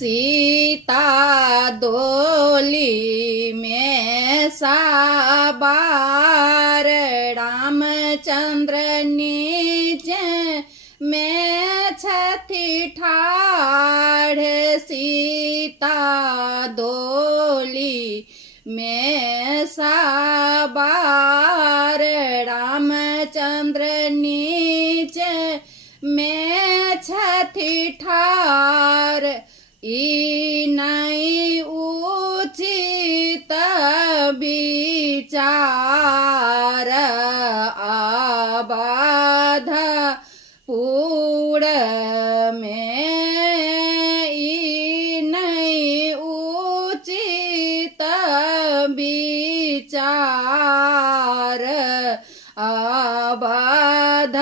सीता डोली में साबार रामचंद्र नीचे में छथी ठाढ़ सीता डोली में साबार रामचंद्र नीचे में छथी ठार ई नहीं उचित विचार आबाध पूर में ई नहीं उचित विचार आबाध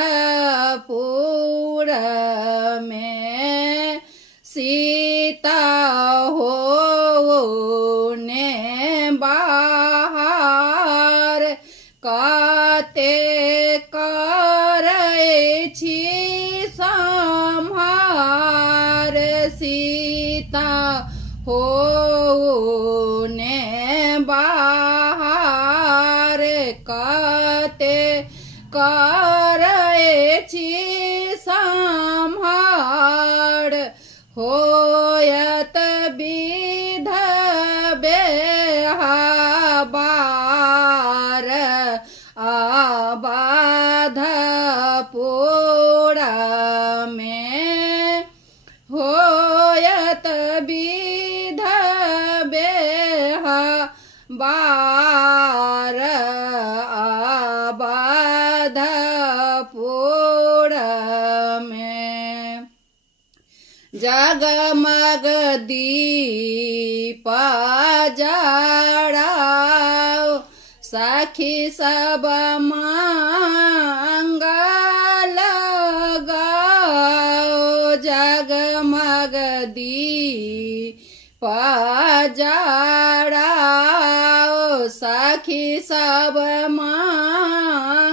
पूर में सीता हो ने बाहर काते करे छी संहार सीता हो ने बाहर काते करे छी संहार होयत विध बेहाबार आबाध पूर में होयत विध बेहाबार आबाध पूर में जगमग दीप जड़ाओ सखी सब मंगल गाओ जगमग दीप जड़ाओ सखी सब मंगल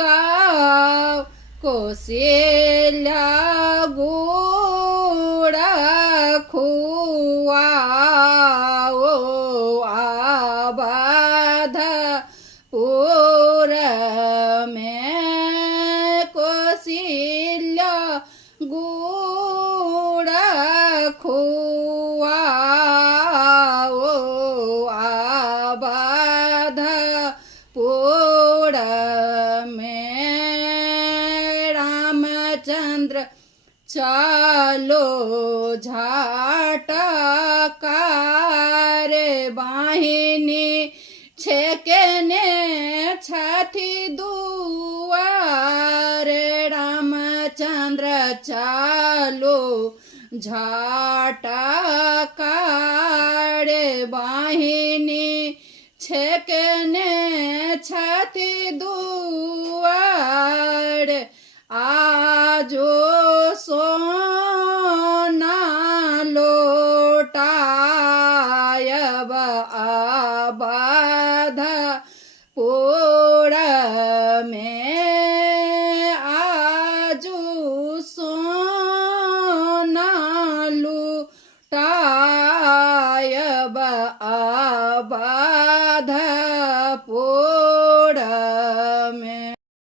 गाओ कौशल्या गुड़ खुआओ आबाध पूर में कौशल्या गुड़ खुआओ आबाध पूर रामचंद्र चलो झाटकार बाहिनी छेकने छथी दुआर रामचंद्र चलो झाटकार बाहिनी छेकने छथी दुआर आजो सो